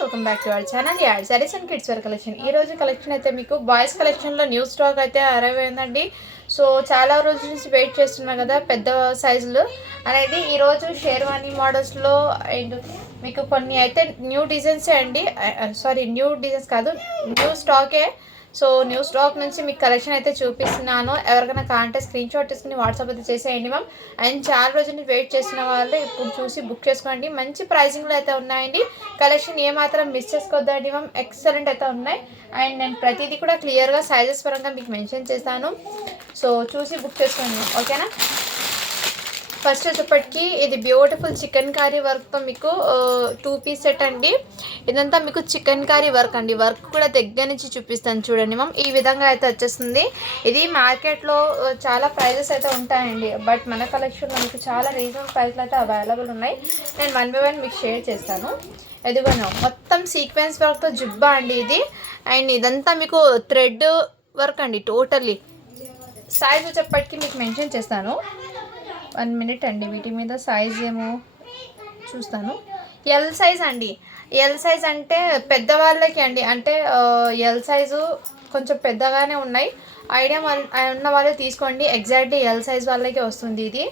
Welcome back to our channel add sarees and kids wear collection. ఈ రోజు collection అయితే మీకు బాయ్స్ కలెక్షన్లో న్యూ స్టాక్ అయితే అరైవ్ అయిందండి. సో చాలా రోజుల నుంచి వెయిట్ చేస్తున్నా కదా పెద్ద సైజులు అనేది ఈరోజు షేర్వానీ మోడల్స్లో అండ్ మీకు కొన్ని అయితే న్యూ డిజైన్సే అండి. న్యూ డిజైన్స్ కాదు, న్యూ స్టాకే. సో న్యూ స్టాక్ నుంచి మీకు కలెక్షన్ అయితే చూపిస్తున్నాను. ఎవరికైనా కాంటే స్క్రీన్ షాట్ తీసుకుని వాట్సాప్ అయితే చేసేయండి మ్యామ్. అండ్ చాలా రోజుల నుంచి వెయిట్ చేసిన వాళ్ళు ఇప్పుడు చూసి బుక్ చేసుకోండి. మంచి ప్రైజింగ్లో అయితే ఉన్నాయండి. కలెక్షన్ ఏమాత్రం మిస్ చేసుకోవద్దండి మ్యామ్, ఎక్సలెంట్ అయితే ఉన్నాయి. అండ్ నేను ప్రతిదీ కూడా క్లియర్గా సైజెస్ పరంగా మీకు మెన్షన్ చేస్తాను. సో చూసి బుక్ చేసుకోండి, ఓకేనా. ఫస్ట్ వచ్చేప్పటికి ఇది బ్యూటిఫుల్ చికెన్ కర్రీ వర్క్తో మీకు 2 పీస్ సెట్ అండి. ఇదంతా మీకు చికెన్ కర్రీ వర్క్ అండి. వర్క్ కూడా దగ్గర నుంచి చూపిస్తాను చూడండి మ్యామ్. ఈ విధంగా అయితే వచ్చేస్తుంది. ఇది మార్కెట్లో చాలా ప్రైజెస్ అయితే ఉంటాయండి, బట్ మన కలెక్షన్లో మీకు చాలా రీజనబుల్ ప్రైస్లో అయితే అవైలబుల్ ఉన్నాయి. నేను 1 by 1 మీకు షేర్ చేస్తాను. ఎదుగునా మొత్తం సీక్వెన్స్ వర్క్తో జుబ్బా అండి ఇది. అండ్ ఇదంతా మీకు థ్రెడ్ వర్క్ అండి టోటల్లీ. సైజ్ వచ్చేప్పటికి మీకు మెన్షన్ చేస్తాను. 1 minute అండి. వీటి మీద సైజ్ ఏమో చూస్తాను. ఎల్ సైజ్ అండి. ఎల్ సైజ్ అంటే పెద్దవాళ్ళకి అండి. అంటే ఎల్ సైజు కొంచెం పెద్దగానే ఉన్నాయి. ఐడియా ఉన్న వాళ్ళే తీసుకోండి. ఎగ్జాక్ట్లీ ఎల్ సైజ్ వాళ్ళకి వస్తుంది ఇది.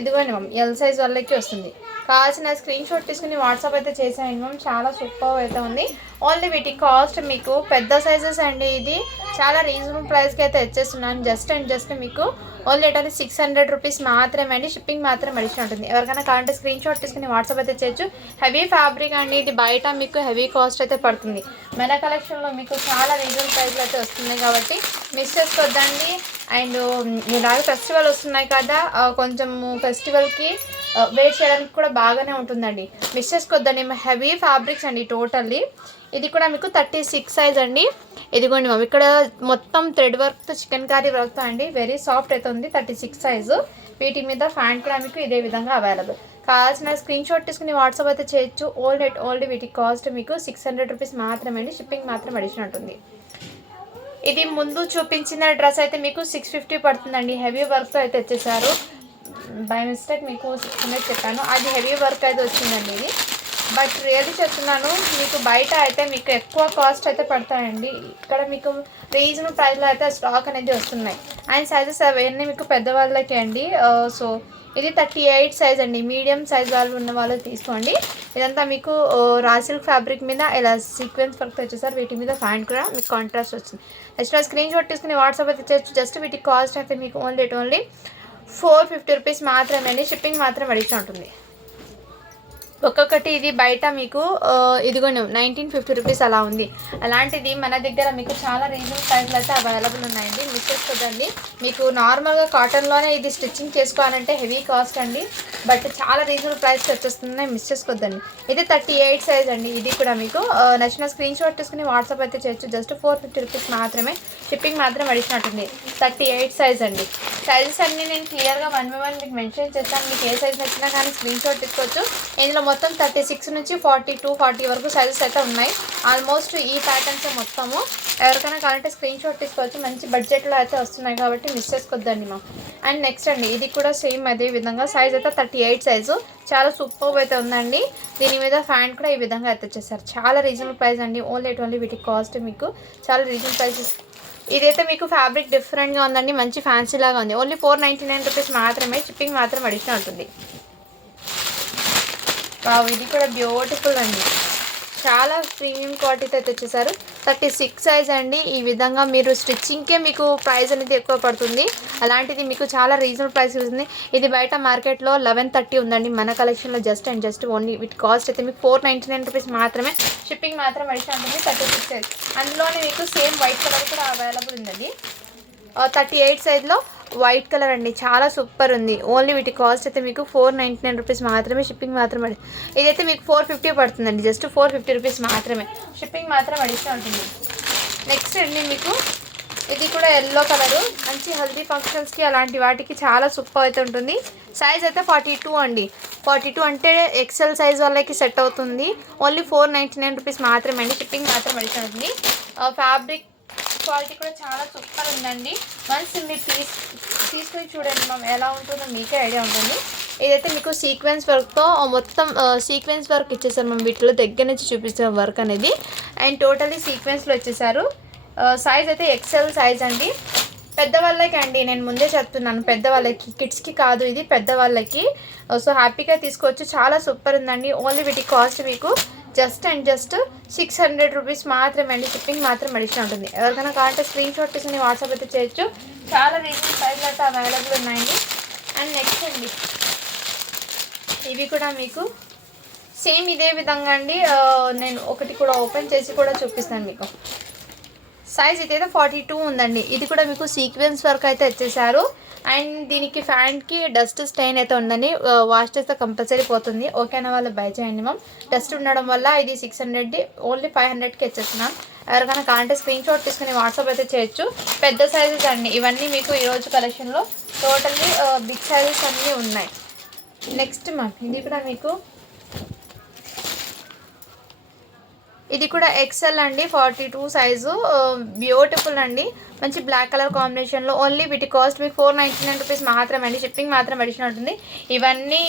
ఇదిగోండి మ్యామ్, ఎల్ సైజ్ వాళ్ళకి వస్తుంది. కావాల్సిన స్క్రీన్ షాట్ తీసుకుని వాట్సాప్ అయితే చేసేయండి మ్యామ్. చాలా సూపర్ అయితే ఉంది. ఓన్లీ వీటి కాస్ట్ మీకు పెద్ద సైజెస్ అండి. ఇది చాలా రీజనబుల్ ప్రైస్కి అయితే ఇచ్చేస్తున్నాను. జస్ట్ మీకు ఓన్లీ 600 రూపీస్ మాత్రమే అండి. షిప్పింగ్ మాత్రం అడిషన్ ఉంటుంది. ఎవరికైనా కావాలంటే స్క్రీన్ షాట్ తీసుకుని వాట్సాప్ అయితే చేయొచ్చు. హెవీ ఫ్యాబ్రిక్ అండి. ఇది బయట మీకు హెవీ కాస్ట్ అయితే పడుతుంది. మన కలెక్షన్లో మీకు చాలా రీజనబుల్ ప్రైస్లో అయితే వస్తున్నాయి కాబట్టి మిస్ చేసుకోవద్దండి. అండ్ ఇలాగే ఫెస్టివల్ వస్తున్నాయి కదా, కొంచెం ఫెస్టివల్కి వేర్ చేయడానికి కూడా బాగానే ఉంటుందండి. మిస్ చేసుకోవద్దండి. హెవీ ఫ్యాబ్రిక్స్ అండి టోటల్లీ. ఇది కూడా మీకు 36 సైజ్ అండి. ఇదిగోండి మ్యామ్, ఇక్కడ మొత్తం థ్రెడ్ వర్క్తో చికెన్ కర్రీ వర్క్తో అండి. వెరీ సాఫ్ట్ అయితే ఉంది. 36 సైజు. వీటి మీద ఫ్యాంట్ కూడా మీకు ఇదే విధంగా అవైలబుల్. కావాల్సిన స్క్రీన్ షాట్ తీసుకుని వాట్సాప్ అయితే చేయొచ్చు. ఓన్లీ వీటి కాస్ట్ మీకు 600 రూపీస్ మాత్రమే అండి. షిప్పింగ్ మాత్రం అడిషన్ ఉంటుంది. ఇది ముందు చూపించిన డ్రెస్ అయితే మీకు 650 పడుతుందండి. హెవీ వర్క్తో అయితే వచ్చేసారు. బై మిస్టేక్ మీకు 600 చెప్పాను. అది హెవీ వర్క్ అయితే వచ్చిందండి ఇది. బట్ రియల్లీ చెప్తున్నాను, మీకు బయట అయితే మీకు ఎక్కువ కాస్ట్ అయితే పడతాయండి. ఇక్కడ మీకు రీజనబుల్ ప్రైస్లో అయితే స్టాక్ అనేది వస్తున్నాయి. అండ్ సైజెస్ అవన్నీ మీకు పెద్దవాళ్ళకి అండి. సో ఇది 38 సైజ్ అండి. మీడియం సైజ్ వాళ్ళు ఉన్న వాళ్ళు తీసుకోండి. ఇదంతా మీకు రా సిల్క్ ఫ్యాబ్రిక్ మీద ఇలా సీక్వెన్స్ వర్క్ వచ్చేసారు. వీటి మీద ఫ్యాంట్ కూడా మీకు కాంట్రాస్ట్ వచ్చింది. ఎక్స్ట్రా స్క్రీన్ షాట్ తీసుకుని వాట్సాప్ అయితే చేయొచ్చు. జస్ట్ వీటి కాస్ట్ అయితే మీకు ఓన్లీ 450 రూపీస్ మాత్రమే అండి. షిప్పింగ్ మాత్రం అడిషన్ ఉంటుంది. ఒక్కొక్కటి ఇది బయట మీకు ఇదిగోండి 1950 రూపీస్ అలా ఉంది. అలాంటిది మన దగ్గర మీకు చాలా రీజనబుల్ ప్రైస్లో అయితే అవైలబుల్ ఉన్నాయండి. మిస్ చేసుకోదండి. మీకు నార్మల్గా కాటన్లోనే ఇది స్టిచ్చింగ్ చేసుకోవాలంటే హెవీ కాస్ట్ అండి, బట్ చాలా రీజనబుల్ ప్రైస్కి వచ్చేస్తుంది. మిస్ చేసుకోద్దండి. ఇది 38 సైజ్ అండి. ఇది కూడా మీకు నచ్చిన స్క్రీన్ షాట్ తీసుకుని వాట్సాప్ అయితే చేయొచ్చు. జస్ట్ 450 రూపీస్ మాత్రమే. షిప్పింగ్ మాత్రం అడిషన్ ఉంటుంది. 38 సైజ్ అండి. సైజెస్ అన్నీ నేను క్లియర్గా 1 by 1 మీకు మెన్షన్ చేస్తాను. మీకు ఏ సైజ్ నచ్చినా కానీ స్క్రీన్ షాట్ తీసుకోవచ్చు. ఇందులో మొత్తం 36 నుంచి 40 వరకు సైజెస్ అయితే ఉన్నాయి. ఆల్మోస్ట్ ఈ ప్యాటర్న్స్ మొత్తము. ఎవరికైనా కావాలంటే స్క్రీన్ షాట్ తీసుకోవచ్చు. మంచి బడ్జెట్లో అయితే వస్తున్నాయి కాబట్టి మిస్ చేసుకోవద్దండి మా. అండ్ నెక్స్ట్ అండి, ఇది కూడా సేమ్ అదే విధంగా సైజ్ అయితే 38 సైజు. చాలా సూపర్ అయితే ఉందండి. దీని మీద ఫ్యాంట్ కూడా ఈ విధంగా అయితే వచ్చేసారు. చాలా రీజనబుల్ ప్రైస్ అండి. ఓన్లీ వీటి కాస్ట్ మీకు చాలా రీజనబుల్ ప్రైసెస్. ఇదైతే మీకు ఫ్యాబ్రిక్ డిఫరెంట్గా ఉందండి. మంచి ఫ్యాన్సీ లాగా ఉంది. ఓన్లీ 499 రూపీస్ మాత్రమే. షిప్పింగ్ మాత్రం అడిషన్ ఉంటుంది. ఇది కూడా బ్యూటిఫుల్ అండి. చాలా ప్రీమియం క్వాలిటీతో అయితే వచ్చేసారు. 36 సైజ్ అండి. ఈ విధంగా మీరు స్టిచ్చింగ్కే మీకు ప్రైస్ అనేది ఎక్కువ పడుతుంది. అలాంటిది మీకు చాలా రీజనబుల్ ప్రైస్ ఉంటుంది. ఇది బయట మార్కెట్లో 1130 ఉందండి. మన కలెక్షన్లో జస్ట్ ఓన్లీ వీటి కాస్ట్ అయితే మీకు 499 రూపీస్ మాత్రమే. షిప్పింగ్ మాత్రం అడిషన్ ఉంటుంది. 36 సైజ్. అందులోనే మీకు సేమ్ వైట్ కలర్ కూడా అవైలబుల్ ఉందండి. 38 సైజ్లో వైట్ కలర్ అండి. చాలా సూపర్ ఉంది. ఓన్లీ వీటి కాస్ట్ అయితే మీకు 499 రూపీస్ మాత్రమే. షిప్పింగ్ మాత్రం ఇదైతే మీకు 450 పడుతుందండి. జస్ట్ 450 రూపీస్ మాత్రమే. షిప్పింగ్ మాత్రం అడిషన్ ఉంటుంది. నెక్స్ట్ అండి మీకు ఇది కూడా ఎల్లో కలరు. మంచి హెల్దీ ఫంక్షన్స్కి అలాంటి వాటికి చాలా సూపర్ అయితే ఉంటుంది. సైజ్ అయితే 42 అండి. 42 అంటే ఎక్సెల్ సైజ్ వాళ్ళకి సెట్ అవుతుంది. ఓన్లీ 499 రూపీస్ మాత్రమే అండి. షిప్పింగ్ మాత్రం అడిషన్ ఉంటుంది. ఫ్యాబ్రిక్ క్వాలిటీ కూడా చాలా సూపర్ ఉందండి. వన్స్ మీరు తీసుకొని చూడండి మ్యామ్, ఎలా ఉంటుందో మీకే ఐడియా ఉంటుంది. ఇదైతే మీకు సీక్వెన్స్ వర్క్తో మొత్తం సీక్వెన్స్ వర్క్ ఇచ్చేసారు మ్యామ్. వీటిలో దగ్గర నుంచి చూపిస్తున్న వర్క్ అనేది అండ్ టోటలీ సీక్వెన్స్లో వచ్చేసారు. సైజ్ అయితే ఎక్సెల్ సైజ్ అండి. పెద్దవాళ్ళకి అండి, నేను ముందే చెప్తున్నాను, పెద్దవాళ్ళకి, కిడ్స్కి కాదు, ఇది పెద్దవాళ్ళకి. సో హ్యాపీగా తీసుకోవచ్చు. చాలా సూపర్ ఉందండి. ఓన్లీ వీటి కాస్ట్ మీకు జస్ట్ 600 రూపీస్ మాత్రమే అండి. షిప్పింగ్ మాత్రం అడిషనల్ ఉంటుంది. ఎవరికైనా కావాలంటే స్క్రీన్ షాట్ తీసుకుని వాట్సాప్ అయితే చేయొచ్చు. చాలా రీజనబుల్ ప్రైస్లో అయితే అవైలబుల్ ఉన్నాయండి. అండ్ నెక్స్ట్ అండి, ఇవి కూడా మీకు సేమ్ ఇదే విధంగా అండి. నేను ఒకటి కూడా ఓపెన్ చేసి కూడా చూపిస్తాను మీకు. సైజ్ ఇదైతే 42 ఉందండి. ఇది కూడా మీకు సీక్వెన్స్ వర్క్ అయితే వచ్చేసారు. అండ్ దీనికి ఫ్యాన్కి డస్ట్ స్టెయిన్ అయితే ఉందండి. వాష్ చేస్తే కంపల్సరీ పోతుంది. ఓకేనా వాళ్ళు బై చేయండి మ్యామ్. డస్ట్ ఉండడం వల్ల ఇది 600 ఓన్లీ 500కి వచ్చేస్తున్నాం. ఎవరికైనా కావాలంటే స్క్రీన్ షాట్ తీసుకుని వాట్సాప్ అయితే చేయొచ్చు. పెద్ద సైజెస్ అండి ఇవన్నీ మీకు ఈరోజు కలెక్షన్లో టోటల్లీ బిగ్ సైజెస్ అన్నీ ఉన్నాయి. నెక్స్ట్ మ్యామ్, ఇది కూడా ఎక్సెల్ అండి. 42 సైజు. బ్యూటిఫుల్ అండి. మంచి బ్లాక్ కలర్ కాంబినేషన్లో. ఓన్లీ వీటి కాస్ట్ మీకు 499 రూపీస్ మాత్రమే అండి. షిప్పింగ్ మాత్రం అడిషనల్ ఉంటుంది. ఇవన్నీ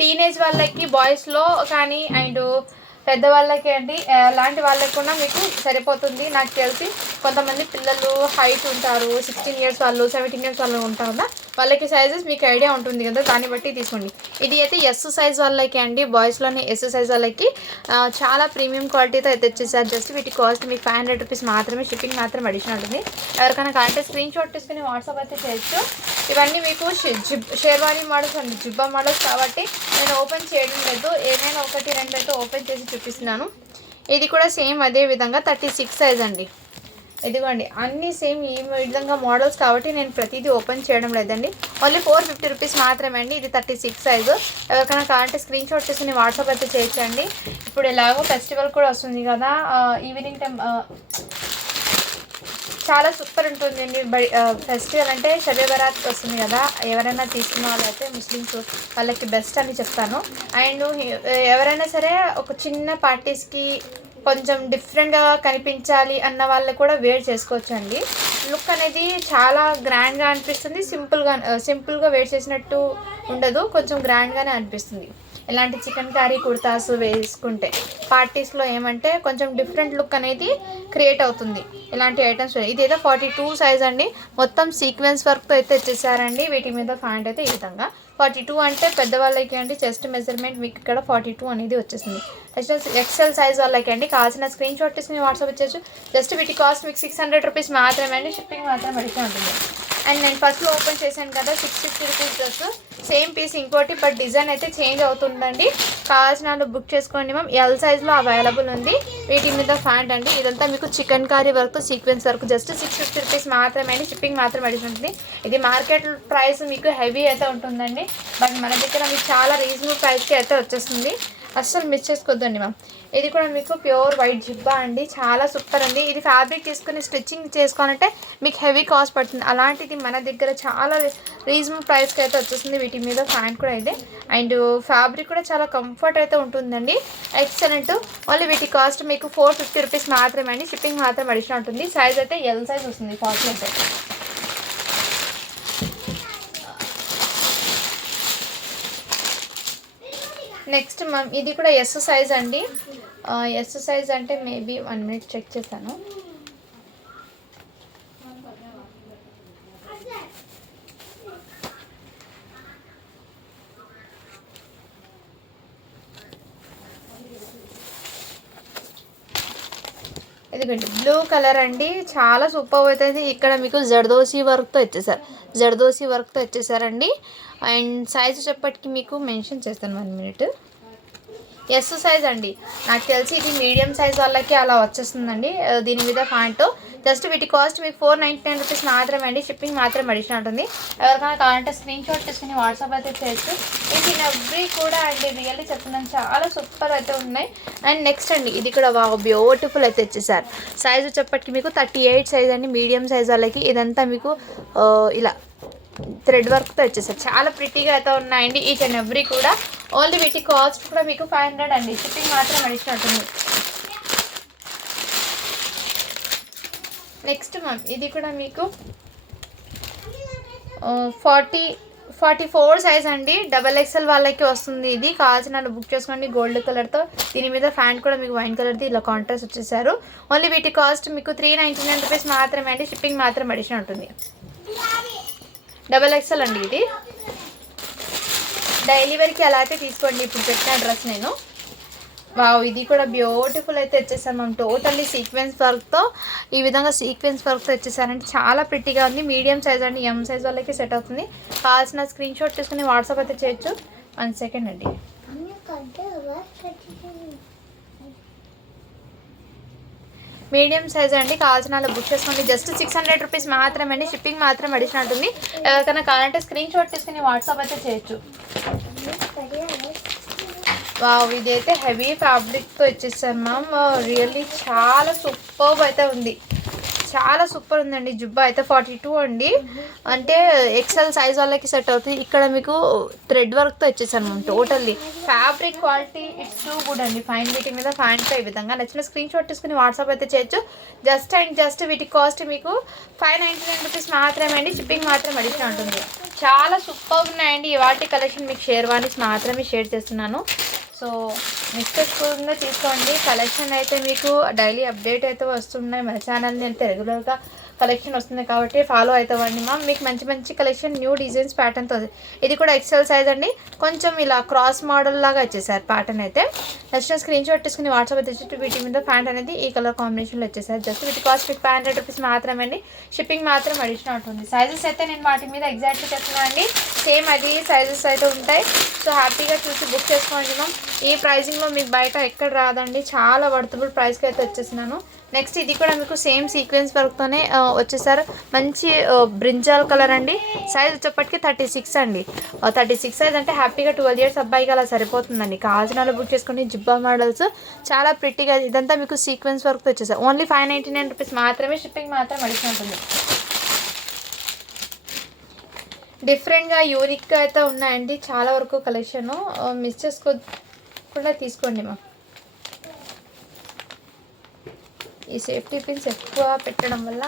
టీనేజ్ వాళ్ళకి, బాయ్స్లో కానీ అండ్ పెద్దవాళ్ళకి అండి, అలాంటి వాళ్ళకి కూడా మీకు సరిపోతుంది. నాకు తెలిసి కొంతమంది పిల్లలు హైట్ ఉంటారు, 16 ఇయర్స్ వాళ్ళు, 17 ఇయర్స్ వాళ్ళు ఉంటారు. వాళ్ళకి సైజెస్ మీకు ఐడియా ఉంటుంది కదా, దాన్ని బట్టి తీసుకోండి. ఇది అయితే ఎస్ సైజ్ వాళ్ళకి అండి, బాయ్స్లోని ఎస్ సైజ్ వాళ్ళకి. చాలా ప్రీమియం క్వాలిటీతో అయితే వచ్చేసారు. జస్ట్ వీటి కాస్ట్ మీకు 500 రూపీస్ మాత్రమే. షిప్పింగ్ మాత్రం అడిషనల్ ఉంటుంది. ఎవరికైనా కావాలంటే స్క్రీన్ షాట్ తీసుకుని వాట్సాప్ అయితే చేయొచ్చు. ఇవన్నీ మీకు షేర్వాణి మోడల్స్ అండి, జిబ్బా మోడల్స్ కాబట్టి నేను ఓపెన్ చేయడం లేదు. ఏమైనా 1-2 అయితే ఓపెన్ చేసి చూపిస్తున్నాను. ఇది కూడా సేమ్ అదే విధంగా 36 సైజ్ అండి. ఇదిగోండి, అన్నీ సేమ్ ఈ విధంగా మోడల్స్ కాబట్టి నేను ప్రతిదీ ఓపెన్ చేయడం లేదండి. ఓన్లీ 450 రూపీస్ మాత్రమే అండి. ఇది 36 సైజు. ఎవరికైనా కావాలంటే స్క్రీన్ షాట్ తీసుకుని వాట్సాప్ అయితే చేయొచ్చండి. ఇప్పుడు ఎలాగో ఫెస్టివల్ కూడా వస్తుంది కదా, ఈవినింగ్ టైం చాలా సూపర్ ఉంటుందండి. ఫెస్టివల్ అంటే షబే బరాత్ వస్తుంది కదా, ఎవరైనా తీసుకున్న వాళ్ళైతే ముస్లిమ్స్ వాళ్ళకి బెస్ట్ అని చెప్తాను. అండ్ ఎవరైనా సరే ఒక చిన్న పార్టీస్కి కొంచెం డిఫరెంట్గా కనిపించాలి అన్న వాళ్ళు కూడా వేర్ చేసుకోవచ్చు అండి. లుక్ అనేది చాలా గ్రాండ్గా అనిపిస్తుంది. సింపుల్గా వేర్ చేసినట్టు ఉండదు, కొంచెం గ్రాండ్గానే అనిపిస్తుంది. ఇలాంటి చికెన్ కర్రీ కుర్తాస్ వేసుకుంటే పార్టీస్లో ఏమంటే కొంచెం డిఫరెంట్ లుక్ అనేది క్రియేట్ అవుతుంది ఇలాంటి ఐటమ్స్. ఇదేదో 42 సైజ్ అండి. మొత్తం సీక్వెన్స్ వర్క్తో అయితే వచ్చేసారండి. వీటి మీద ప్యాంట్ అయితే ఈ విధంగా 42 అంటే పెద్దవాళ్ళకి అండి. చెస్ట్ మెజర్మెంట్ మీకు ఇక్కడ 42 అనేది వచ్చేసింది. ఎక్సెల్ సైజ్ వాళ్ళకి అండి. కావాల్సిన స్క్రీన్ షాట్ తీసుకుని వాట్సాప్ ఇచ్చేచ్చు. జస్ట్ వీటి కాస్ట్ మీకు 600 రూపీస్ మాత్రమే అండి. షిప్పింగ్ మాత్రం అడిగే ఉంటుంది. అండ్ నేను ఫస్ట్లో ఓపెన్ చేశాను కదా 650 రూపీస్ డ్రెస్, సేమ్ పీస్ ఇంకోటి, బట్ డిజైన్ అయితే చేంజ్ అవుతుందండి. కావాల్సిన వాళ్ళు బుక్ చేసుకోండి మ్యామ్. ఎల్ సైజ్లో అవైలబుల్ ఉంది. వీటి మీద ప్యాంట్ అండి. ఇదంతా మీకు chicken curry work, sequence work. Just 650 rupees మాత్రమే అండి. షిప్పింగ్ మాత్రం అడుగుతుంది. ఇది మార్కెట్ ప్రైస్ మీకు హెవీ అయితే ఉంటుందండి, బట్ మన దగ్గర మీకు చాలా రీజనబుల్ ప్రైస్కి అయితే వచ్చేస్తుంది. అస్సలు మిస్ చేసుకోవద్దండి మ్యామ్. ఇది కూడా మీకు ప్యూర్ వైట్ జిబ్బా అండి. చాలా సూపర్ అండి. ఇది ఫ్యాబ్రిక్ తీసుకుని స్టిచ్చింగ్ చేసుకోవాలంటే మీకు హెవీ కాస్ట్ పడుతుంది. అలాంటిది మన దగ్గర చాలా రీజనబుల్ ప్రైస్కి అయితే వచ్చేస్తుంది. వీటి మీద ప్యాంట్ కూడా అయితే అండ్ ఫ్యాబ్రిక్ కూడా చాలా కంఫర్ట్ అయితే ఉంటుందండి. ఎక్సలెంట్. ఓన్లీ వీటి కాస్ట్ మీకు 450 రూపీస్ మాత్రమే అండి. షిప్పింగ్ మాత్రం అడిషనల్ ఉంటుంది. సైజ్ అయితే ఎల్ సైజ్ వస్తుంది, 40 అయితే. నెక్స్ట్ మ్యామ్, ఇది కూడా ఎస్ సైజ్ అండి. ఎస్ సైజ్ అంటే మేబీ 1 మినిట్ చెక్ చేశాను. ఇదిగోండి, బ్లూ కలర్ అండి. చాలా సూపర్ అవుతుంది. ఇక్కడ మీకు జర్దోసి వర్క్తో వచ్చేసారండి. అండ్ సైజు చెప్పటికి మీకు మెన్షన్ చేస్తాను, 1 మినిట్. ఎస్ సైజ్ అండి. నాకు తెలిసి ఇది మీడియం సైజ్ వాళ్ళకి అలా వచ్చేస్తుందండి. దీని మీద ప్యాంట్. జస్ట్ వీటి కాస్ట్ మీకు 499 రూపీస్ మాత్రమే అండి. షిప్పింగ్ మాత్రం అడిషనల్ ఉంటుంది. ఎవరికైనా కావాలంటే స్క్రీన్ షాట్ తీసుకుని వాట్సాప్ అయితే చేయొచ్చు. ఇది నవ్వి కూడా అండి, రియల్లీ చెప్తున్నాను, చాలా సూపర్ అయితే ఉన్నాయి. అండ్ నెక్స్ట్ అండి, ఇది కూడా బ్యూటిఫుల్ అయితే వచ్చేసారు. సైజు చెప్పటికి మీకు 38 సైజ్ అండి. మీడియం సైజ్ వాళ్ళకి. ఇదంతా మీకు ఇలా థ్రెడ్ వర్క్తో వచ్చేసారు. చాలా ప్రిటీగా అయితే ఉన్నాయండి ఈచ్ అండ్ ఎవ్రీ కూడా. ఓన్లీ వీటి కాస్ట్ కూడా మీకు 500 అండి. షిప్పింగ్ మాత్రం అడిషనల్ ఉంటుంది. నెక్స్ట్ మ్యామ్ ఇది కూడా మీకు 44 సైజ్ అండి, XXL వాళ్ళకి వస్తుంది. ఇది కావాల్సిన బుక్ చేసుకోండి. గోల్డ్ కలర్తో దీని మీద ఫ్యాంట్ కూడా మీకు వైన్ కలర్ది ఇలా కాంట్రాస్ట్ వచ్చేసారు. ఓన్లీ వీటి కాస్ట్ మీకు 399 రూపీస్ మాత్రమే అండి. షిప్పింగ్ మాత్రం అడిషన్ ఉంటుంది. XXL అండి. ఇది డైలీ వేర్కి అలా అయితే తీసుకోండి. ఇప్పుడు చెప్పిన డ్రెస్ నేను వావ్, ఇది కూడా బ్యూటిఫుల్ అయితే వచ్చేసాను మనం. టోటల్లీ సీక్వెన్స్ వర్క్తో ఈ విధంగా సీక్వెన్స్ వర్క్తో వచ్చేసారంటే చాలా ప్రిట్టిగా ఉంది. మీడియం సైజ్ అండి, ఎం సైజ్ వాళ్ళకి సెట్ అవుతుంది. కావాల్సిన స్క్రీన్ షాట్ తీసుకుని వాట్సాప్ అయితే చేయొచ్చు. 1 సెకండ్ అండి. మీడియం సైజ్ అండి, కావాల్సిన బుక్ చేసుకోండి. జస్ట్ 600 రూపీస్ మాత్రమే అండి. షిప్పింగ్ మాత్రం అడిషన్ ఉంటుంది. ఎవరికైనా కావాలంటే స్క్రీన్ షాట్ తీసుకుని వాట్సాప్ అయితే చేయొచ్చు. వావ్, ఇదైతే హెవీ ఫ్యాబ్రిక్తో ఇచ్చేసాను మ్యామ్. రియల్లీ చాలా సూపర్బ్ అయితే ఉంది. చాలా సూపర్ ఉందండి. జుబ్బా అయితే 42 అండి, అంటే XL సైజ్ వాళ్ళకి సెట్ అవుతుంది. ఇక్కడ మీకు థ్రెడ్ వర్క్తో ఇచ్చేసాను ma'am. Totally fabric quality it's too good అండి. ఫైన్ వీటి మీద ఫ్యాంట్తో ఈ విధంగా నచ్చిన స్క్రీన్ షాట్ తీసుకుని వాట్సాప్ అయితే చేయొచ్చు. జస్ట్ వీటి కాస్ట్ మీకు 599 రూపీస్ మాత్రమే అండి. షిప్పింగ్ మాత్రం అడిషన్ ఉంటుంది. చాలా సూపర్ ఉన్నాయండి. వాటి కలెక్షన్ మీకు షేర్వానీస్ మాత్రమే షేర్ చేస్తున్నాను. సో మిస్ చేసుకోకుండా తీసుకోండి. కలెక్షన్ అయితే మీకు డైలీ అప్డేట్ అయితే వస్తున్నాయి. మన ఛానల్ని అయితే రెగ్యులర్గా కలెక్షన్ వస్తుంది కాబట్టి ఫాలో అవుతామండి మ్యామ్. మీకు మంచి మంచి కలెక్షన్ న్యూ డిజైన్స్ ప్యాటర్న్తో. ఇది కూడా XL సైజ్ అండి. కొంచెం ఇలా క్రాస్ మోడల్ లాగా వచ్చేసారు ప్యాటర్న్ అయితే. నెక్స్ట్ స్క్రీన్ షాట్ తీసుకుని వాట్సాప్ అయితే వీటి మీద ప్యాంట్ అనేది ఈ కలర్ కాంబినేషన్లో వచ్చేసారు. జస్ట్ వీటి కాస్ట్ మీకు 500 రూపీస్ మాత్రమే అండి. షిప్పింగ్ మాత్రం అడిషనల్ ఉంటుంది. సైజెస్ అయితే నేను వాటి మీద ఎగ్జాక్ట్గా చెప్తున్నాను అండి. సేమ్ అది సైజెస్ అయితే ఉంటాయి. సో హ్యాపీగా చూసి బుక్ చేసుకోండి మ్యామ్. ఈ ప్రైజింగ్లో మీకు బయట ఎక్కడ రాదండి. చాలా వర్తబుల్ ప్రైస్కి అయితే వచ్చేసినాను. నెక్స్ట్ ఇది కూడా మీకు సేమ్ సీక్వెన్స్ వర్క్తోనే వచ్చేసారు. మంచి బ్రింజాల్ కలర్ అండి. సైజ్ వచ్చేప్పటికి 36 అండి. 36 సైజ్ అంటే హ్యాపీగా 12 ఇయర్స్ అబ్బాయికి అలా సరిపోతుందండి. కావాల్సిన బుక్ చేసుకుని జిబ్బా మోడల్స్ చాలా ప్రిట్టిగా. ఇదంతా మీకు సీక్వెన్స్ వర్క్తో వచ్చేసారు. ఓన్లీ 599 రూపీస్ మాత్రమే. షిప్పింగ్ మాత్రం అడిషన్ ఉంటుంది. డిఫరెంట్గా యూనిక్గా అయితే ఉన్నాయండి. చాలా వరకు కలెక్షను మిస్ చేసుకోకుండా తీసుకోండి మా. ఈ సేఫ్టీ పిన్స్ ఎక్కువ పెట్టడం వల్ల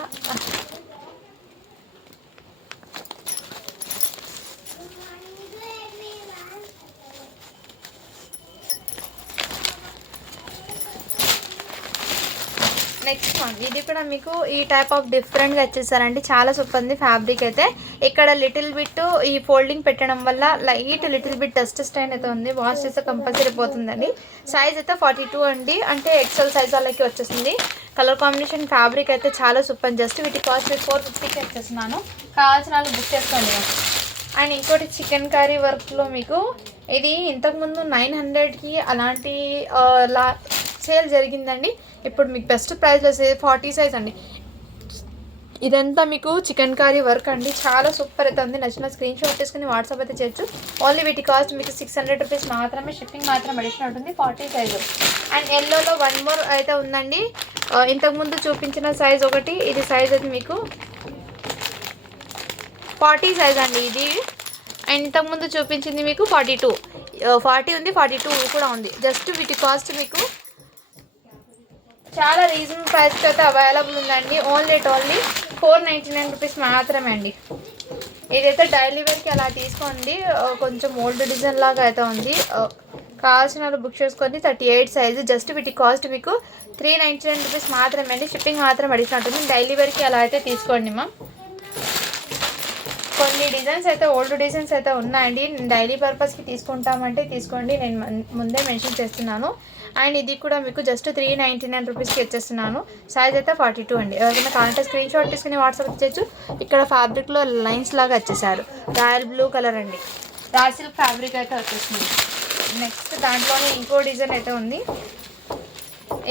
నెక్స్ట్ వన్ ఇది కూడా మీకు ఈ టైప్ ఆఫ్ డిఫరెంట్గా వచ్చేసారండి. చాలా సూపర్ ఉంది ఫ్యాబ్రిక్ అయితే. ఇక్కడ లిటిల్ బిట్ ఈ ఫోల్డింగ్ పెట్టడం వల్ల light little bit dust stain అయితే ఉంది. వాష్ చేస్తే కంపల్సరీ పోతుందండి. సైజ్ అయితే 42 అండి, అంటే XL సైజ్ వాళ్ళకి వచ్చేసింది. కలర్ కాంబినేషన్ ఫ్యాబ్రిక్ అయితే చాలా సూపర్. జస్ట్ వీటి కాస్ట్ 450కి వచ్చేస్తున్నాను. కావాల్సిన వాళ్ళు బుక్ చేసుకోండి. అండ్ ఇంకోటి చికెన్ కర్రీ వర్క్లో మీకు ఇది ఇంతకుముందు 900కి అలాంటి సేల్ జరిగిందండి. ఇప్పుడు మీకు బెస్ట్ ప్రైస్లో 40 సైజ్ అండి. ఇదంతా మీకు చికెన్ కర్రీ వర్క్ అండి. చాలా సూపర్ అయితే ఉంది. నచ్చిన స్క్రీన్ షాట్ తీసుకుని వాట్సాప్ అయితే చేయొచ్చు. ఓన్లీ వీటి కాస్ట్ మీకు 600 రూపీస్ మాత్రమే. షిప్పింగ్ మాత్రం అడిషనల్ ఉంటుంది. 40 సైజు. అండ్ ఎల్లోలో 1 మోర్ అయితే ఉందండి. ఇంతకుముందు చూపించిన సైజ్ ఒకటి, ఇది సైజ్ అయితే మీకు 40 సైజ్ అండి ఇది. అండ్ ఇంతకుముందు చూపించింది మీకు 42, 40 ఉంది, 42 కూడా ఉంది. జస్ట్ వీటి కాస్ట్ మీకు చాలా రీజనబుల్ ప్రైస్కి అయితే అవైలబుల్ ఉందండి. ఓన్లీ 499 రూపీస్ మాత్రమే అండి. ఇదైతే డైలీ వేర్కి అలా తీసుకోండి. కొంచెం ఓల్డ్ డిజైన్ లాగా అయితే ఉంది. కావాల్సిన బుక్ చేసుకొని 38 సైజు. జస్ట్ వీటి కాస్ట్ మీకు 399 రూపీస్ మాత్రమే అండి. షిప్పింగ్ మాత్రం అడిషనల్ ఉంటుంది. డైలీ వేర్కి అలా అయితే తీసుకోండి మా. కొన్ని డిజైన్స్ అయితే ఓల్డ్ డిజైన్స్ అయితే ఉన్నాయండి. డైలీ పర్పస్కి తీసుకుంటామంటే తీసుకోండి, నేను ముందే మెన్షన్ చేస్తున్నాను. అండ్ ఇది కూడా మీకు జస్ట్ 399 రూపీస్కి వచ్చేస్తున్నాను. సైజ్ అయితే 42 అండి. ఎవరికైనా కావాలంటే స్క్రీన్ షాట్ తీసుకుని వాట్సాప్ చేయొచ్చు. ఇక్కడ ఫ్యాబ్రిక్లో లైన్స్ లాగా వచ్చేసారు. రాయల్ బ్లూ కలర్ అండి. రా సిల్క్ ఫ్యాబ్రిక్ అయితే వచ్చేసింది. నెక్స్ట్ దాంట్లోనే ఇంకో డిజైన్ అయితే ఉంది.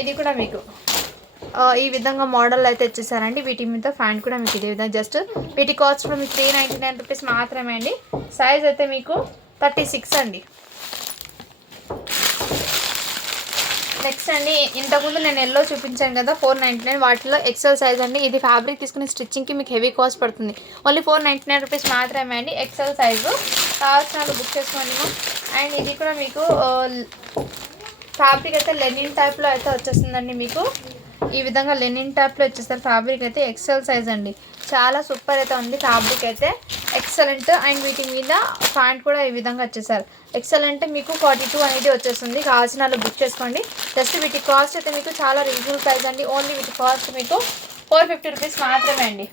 ఇది కూడా మీకు ఈ విధంగా మోడల్ అయితే వచ్చేసారండి. వీటి మీద ఫ్యాంట్ కూడా మీకు ఇదే విధంగా. జస్ట్ వీటి కాస్ట్ కూడా మీకు 399 రూపీస్ మాత్రమే అండి. సైజ్ అయితే మీకు 36 అండి. నెక్స్ట్ అండి ఇంతకుముందు నేను ఎల్లో చూపించాను కదా 499, వాటిలో XL సైజ్ అండి. ఇది ఫ్యాబ్రిక్ తీసుకుని స్టిచ్చింగ్కి మీకు హెవీ కాస్ట్ పడుతుంది. ఓన్లీ 499 రూపీస్ మాత్రమే అండి. XL size. కావాల్సిన బుక్ చేసుకోండి. అండ్ ఇది కూడా మీకు ఫ్యాబ్రిక్ అయితే లెనిన్ టైప్లో అయితే వచ్చేస్తుందండి. మీకు ఈ విధంగా లెనిన్ టైప్లో వచ్చేస్తారు. ఫ్యాబ్రిక్ అయితే ఎక్సెల్ సైజ్ అండి, చాలా సూపర్ అయితే ఉంది. ఫ్యాబ్రిక్ అయితే ఎక్సలెంట్. అండ్ వీటి మీద ప్యాంట్ కూడా ఈ విధంగా వచ్చేసారు. ఎక్సలెంట్. మీకు 42 అనేది వచ్చేస్తుంది. కావాల్సిన వాళ్ళు బుక్ చేసుకోండి. జస్ట్ వీటి కాస్ట్ అయితే మీకు చాలా రీజనబుల్ ప్రైస్ అండి. ఓన్లీ వీటి కాస్ట్ మీకు 450 రూపీస్ మాత్రమే అండి.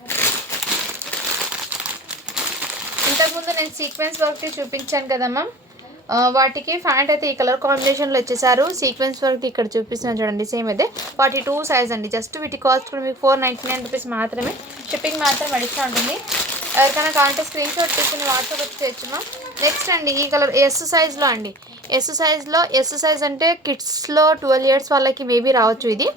ఇంతకుముందు నేను సీక్వెన్స్ వర్క్ చూపించాను కదా మ్యామ్, వాటికి ప్యాంట్ అయితే ఈ కలర్ కాంబినేషన్లో వచ్చేసారు. సీక్వెన్స్ వర్క్ ఇక్కడ చూపిస్తున్నాను చూడండి, సేమ్ అయితే 42 సైజ్ అండి. జస్ట్ వీటి కాస్ట్ కూడా మీకు 499 రూపీస్ మాత్రమే. షిప్పింగ్ మాత్రం అడిషనల్ ఉంటుంది. ఎవరికైనా కావాలంటే స్క్రీన్ షాట్ తీసుకుని వాట్సాప్ వచ్చి చేయొచ్చుమా. నెక్స్ట్ అండి ఈ కలర్ ఎస్ సైజ్లో అండి. ఎస్ సైజ్ అంటే కిడ్స్లో 12 ఇయర్స్ వాళ్ళకి మేబీ రావచ్చు. ఇది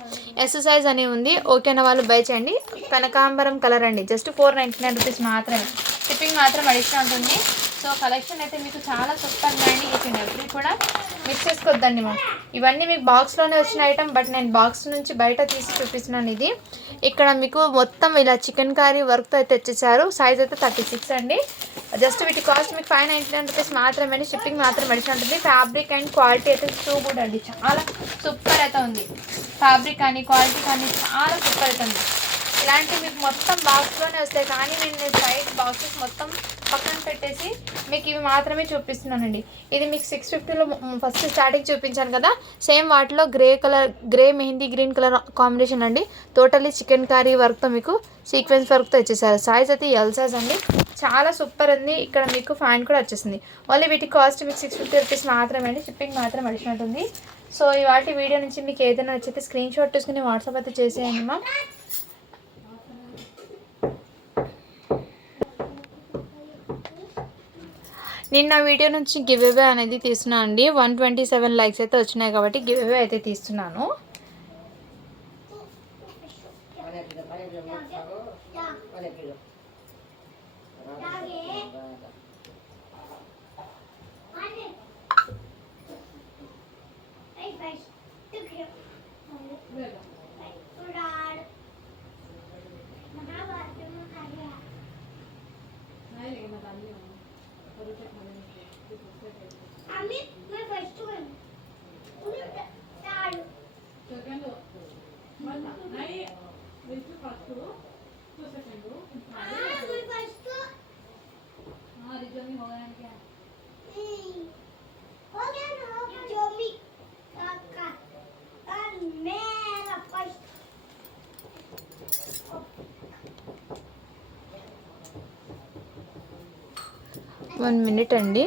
ఎస్ సైజ్ అని ఉంది. ఓకేనా వాళ్ళు బై చేయండి. కనకాంబరం కలర్ అండి. జస్ట్ 499 రూపీస్ మాత్రమే. షిప్పింగ్ మాత్రం అడిషనల్ ఉంటుంది. సో కలెక్షన్ అయితే మీకు చాలా సూపర్గా అండి. ఇచ్చింది ఎవ్రీ కూడా మిక్స్ చేసుకోవద్దండి మ్యామ్. ఇవన్నీ మీకు బాక్స్లోనే వచ్చిన ఐటమ్, బట్ నేను బాక్స్ నుంచి బయట తీసి చూపిస్తున్నాను. ఇది ఇక్కడ మీకు మొత్తం ఇలా చికెన్ కర్రీ వర్క్తో అయితే తెచ్చేసారు. సైజ్ అయితే 36 అండి. జస్ట్ వీటి కాస్ట్ మీకు 599 రూపీస్ మాత్రమే. షిప్పింగ్ మాత్రం అడిషన్ ఉంటుంది. ఫ్యాబ్రిక్ అండ్ క్వాలిటీ అయితే టూ గుడ్ అండి, చాలా సూపర్ అయితే ఉంది. ఫ్యాబ్రిక్ కానీ క్వాలిటీ కానీ చాలా సూపర్ అయితే ఉంది. ఇలాంటివి మీకు మొత్తం బాక్స్లోనే వస్తాయి, కానీ నేను సైడ్ బాక్సెస్ మొత్తం పక్కన పెట్టేసి మీకు ఇవి మాత్రమే చూపిస్తున్నానండి. ఇది మీకు 650లో ఫస్ట్ స్టార్టింగ్ చూపించాను కదా, సేమ్ వాటిలో grey mehndi green colour combination అండి. టోటల్లీ చికెన్ కర్రీ వర్క్తో మీకు సీక్వెన్స్ వర్క్తో ఇచ్చేసారు. సైజ్ అయితే ఎల్ సైజ్ అండి, చాలా సూపర్ ఉంది. ఇక్కడ మీకు ఫ్యాన్ కూడా వచ్చేసింది. ఓన్లీ వీటి కాస్ట్ మీకు 650 రూపీస్ మాత్రమే అండి. షిప్పింగ్ మాత్రం అడిషన్ ఉంటుంది. సో ఇవాటి వీడియో నుంచి మీకు ఏదైనా నచ్చితే స్క్రీన్ షాట్ తీసుకుని వాట్సాప్ అయితే చేసేయండి మా. నిన్న వీడియో నుంచి గివ్ అవే అనేది తీస్తున్నాను అండి. 127 లైక్స్ అయితే వచ్చినాయి కాబట్టి గివ్ అవే అయితే తీస్తున్నాను. వన్ మినిట్ అండి.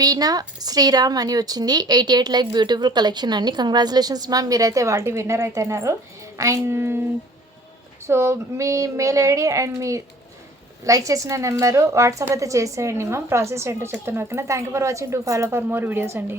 వీణా శ్రీరామ్ అని వచ్చింది. 88 లైక్ బ్యూటిఫుల్ కలెక్షన్ అండి. కంగ్రాచులేషన్స్ మ్యామ్, మీరైతే వాటి విన్నర్ అయితున్నారు. అండ్ సో మీ మెయిల్ ఐడి అండ్ మీ లైక్ చేసిన నెంబరు వాట్సాప్ అయితే చేసేయండి మ్యామ్. ప్రాసెస్ ఏంటో చెప్తాను. ఓకేనా. Thank you for watching. Do follow for more videos అండి.